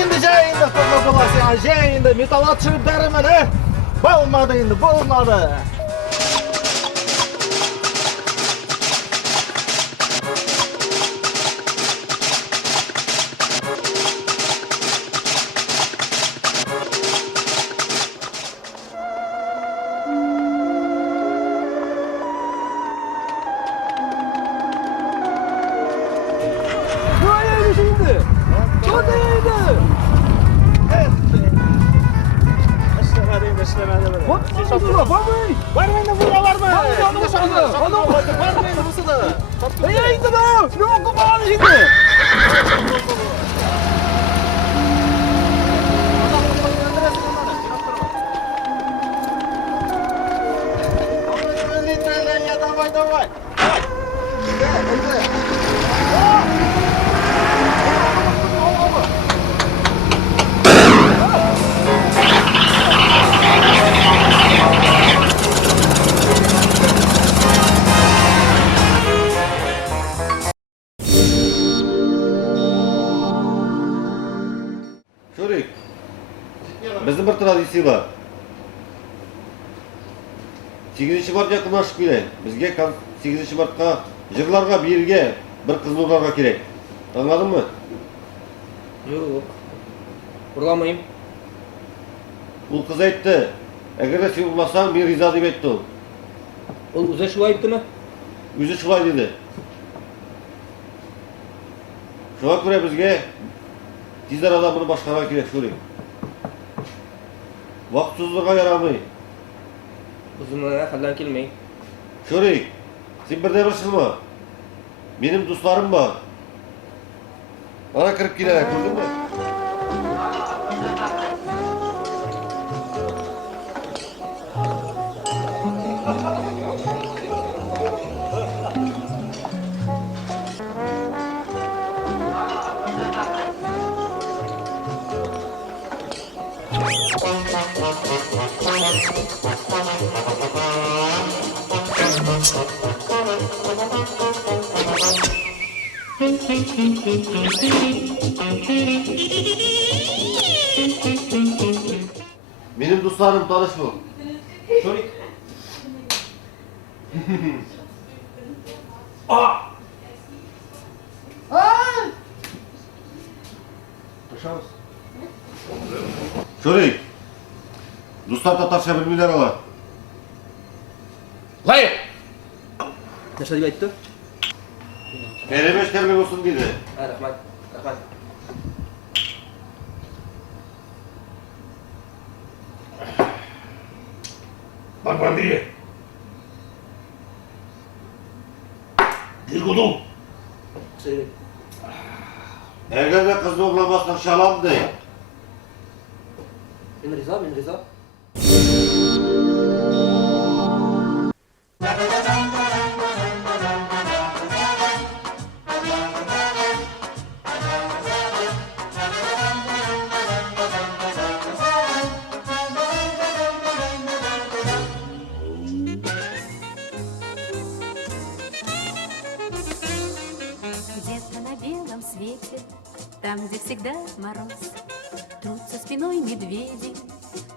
endi jayında to'g'ri bo'lasiz, jayında metal tushirib berimini. Bo'lmadi endi, bo'lmadi. Давай. Şurik, bizim bir tradisiya var. 8 mart yaqinlashib keladi. Bizga 8 martga jig'larga birga bir qizni urarga kerak. Anladingmi? Yo'q. Urlamayman. U qiz aytdi. Agar sen urlasang, men rizo deb aytdi u. U o'zi shulay aytdimi? O'zi shulay dedi. Shunga ko'ra bizga tez arada buni boshqarga kerak, Shurik. Vaqtsizlikqa yaramaydi. O'zimga haldan kelmaydi. Shurik, sen birda bir qilma. Benim do'stlarim bor. Ana kirib keladi, ko'rdingmi? Benim dostlarım tanışma. Şurik. Şurik. Dostlar Tatarcha bilmirlar ala. Hayır. Nima deb aytdi? Kerebeş terme olsun dedi. Rahmat. Rahmat. Bak biri. Dirgodum. Eğer de kızını oğlamasına şalandı. Men rizo. Где-то на белом свете, там, где всегда мороз, трутся спиной медведи,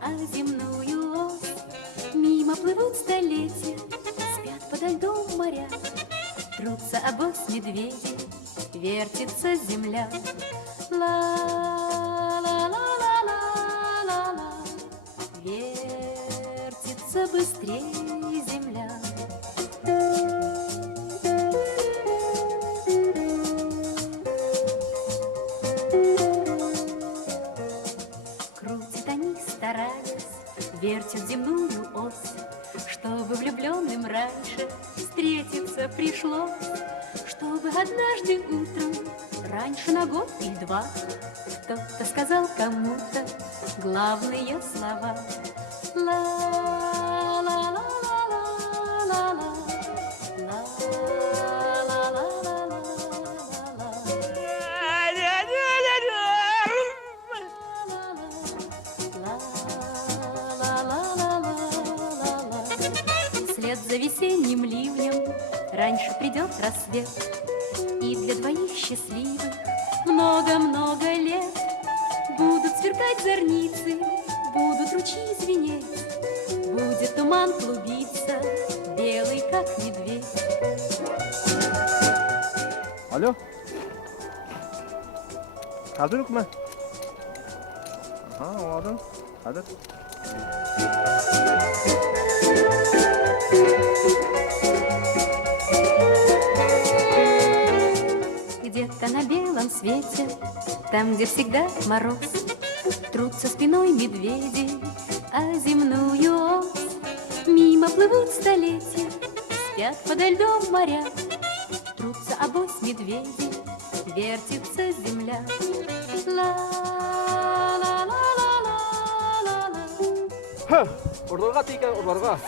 а земную ось. Мимо плывут столетия, спят подо льдом моря, трутся обоз медведи, вертится земля. Ла-ла-ла-ла-ла-ла-ла, вертится быстрее земля. Крутят они, стараясь, вертят земную ось, чтобы влюбленным раньше встретиться пришлось, чтобы однажды утром, раньше на год или два, кто-то сказал кому-то главные слова. Ла-ла-ла-ла-ла-ла-ла, вслед за весенним ливнем раньше придет рассвет, и для двоих счастливых много-много лет сверкать зорницы, будут ручьи звенеть, будет туман клубиться, белый как медведь. Alo. Hazır yok mu? Aha, o adam. Hazır. Где-то на белом свете, там, где всегда мороз, трутся спиной медведи о земную ось. Мимо плывут столетия, спят подо льдом моря, трутся обось медведи, вертится земля. Ла-ла-ла-ла-ла-ла-ла. Hı, oralarga teyken oralarga.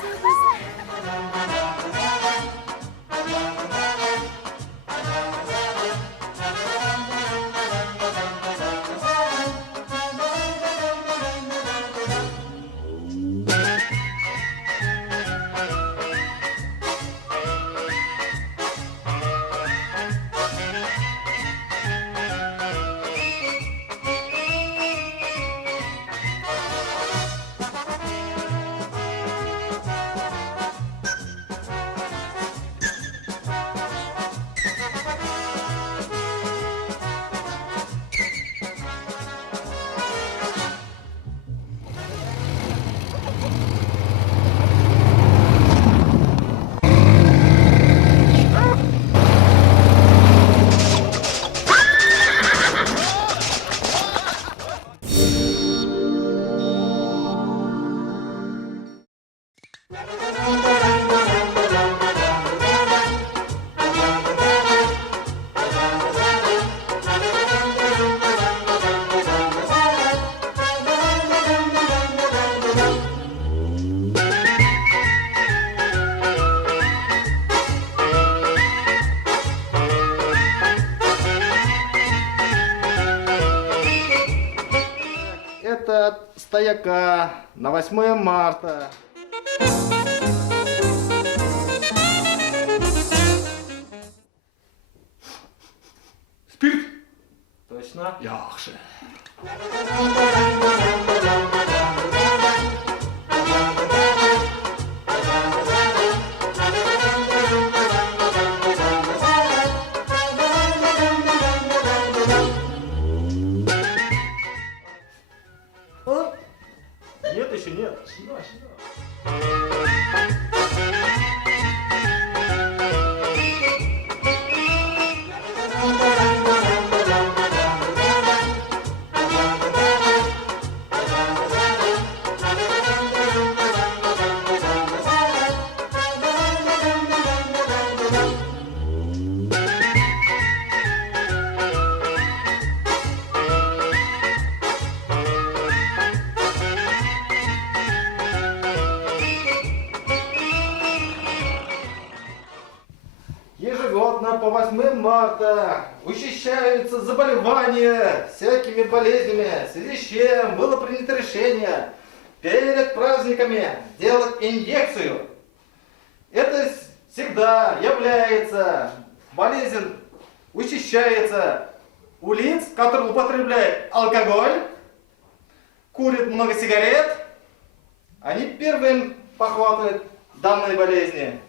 Это стояка на 8 марта. Спирт? Точно? Яхшы. А? Нет, еще нет. Ежегодно по 8 марта учащаются заболевания всякими болезнями, в связи с чем было принято решение перед праздниками делать инъекцию. Это всегда является, болезнь учащается у лиц, которые употребляют алкоголь, курят много сигарет, они первым похватывают данные болезни.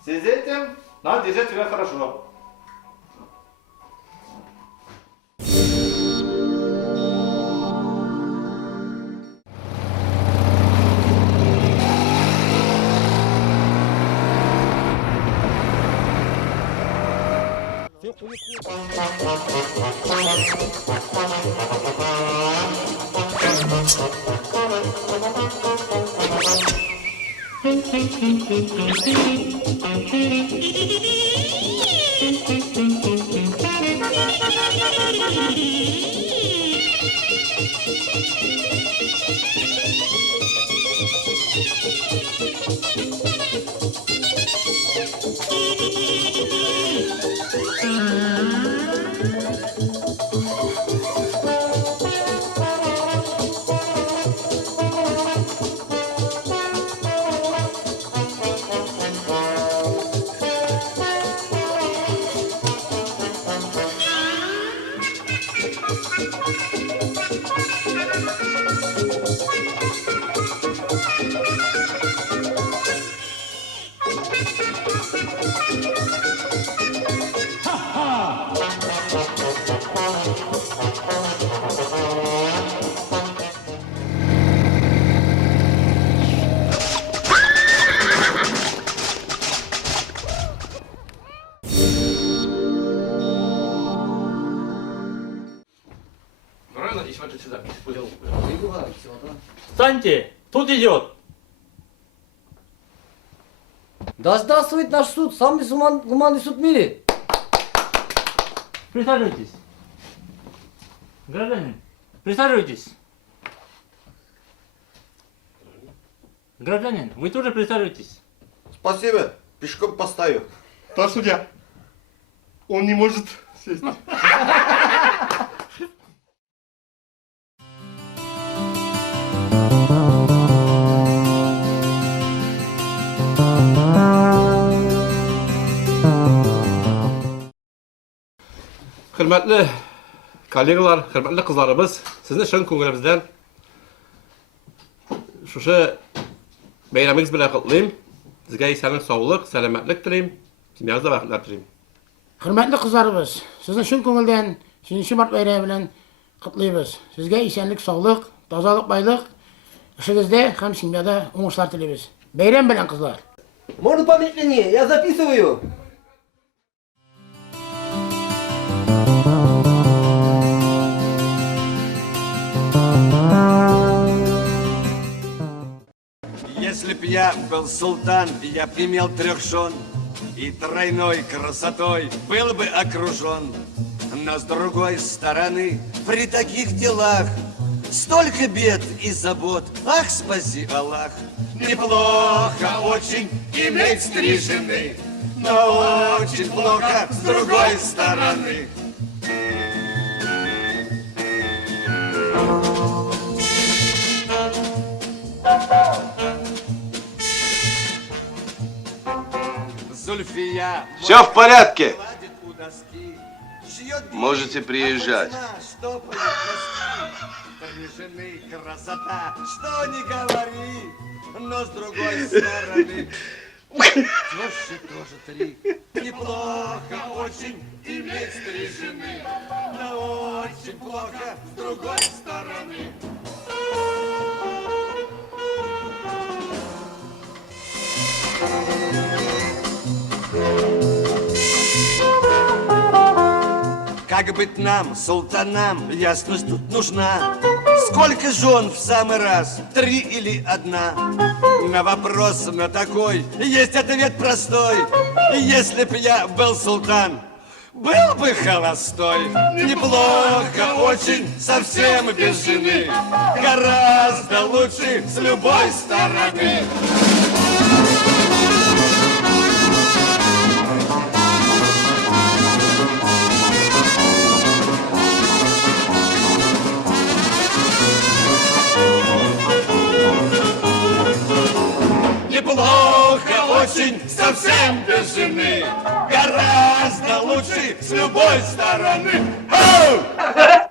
В связи с этим надо держать себя хорошо. Встаньте! Тут идет! Да здравствует наш суд, самый гуманный суд в мире. Присаживайтесь. Гражданин, присаживайтесь. Гражданин, вы тоже присаживайтесь. Спасибо, пешком поставил. Товарищ судья, он не может сесть. Hürmetli kollegalar, hürmetli kızlarımız, sizni şön ko'nglimizdan şuşa bayramingiz bilan qutlayman. Sizga esanlik, sog'lik, salomatlik tilayman. Dunyongizda baxtlar tilayman. Hürmetli kızlarımız, sizni şun ko'ngildan 3-Mart bayrami bilan qutlaymiz. Sizga esenlik, sog'lik, tozalık, baylık, ishingizda ham семьяда o'ngishlar tilaymiz. Bayram bilan qizlar. Можно помедленнее, я записываю. Если б я был султан, я б имел 3 жен и тройной красотой был бы окружен. Но с другой стороны, при таких делах столько бед и забот, ах, спаси Аллах. Неплохо очень иметь 3 жены, но очень плохо с другой стороны. Зульфия, Все в порядке. гладит у доски, шьет Можете приезжать. штопает носки. 3 жены красота, что не говори, но с другой стороны тещи тоже 3. Неплохо очень иметь 3 жены, но очень плохо с другой стороны. Как быть нам, султанам, ясность тут нужна. Сколько жен в самый раз, 3 или 1? На вопрос на такой есть ответ простой. Если б я был султан, был бы холостой. Неплохо очень, совсем без жены, гораздо лучше с любой стороны. Неплохо очень, совсем без жены, гораздо лучше с любой стороны. Ау!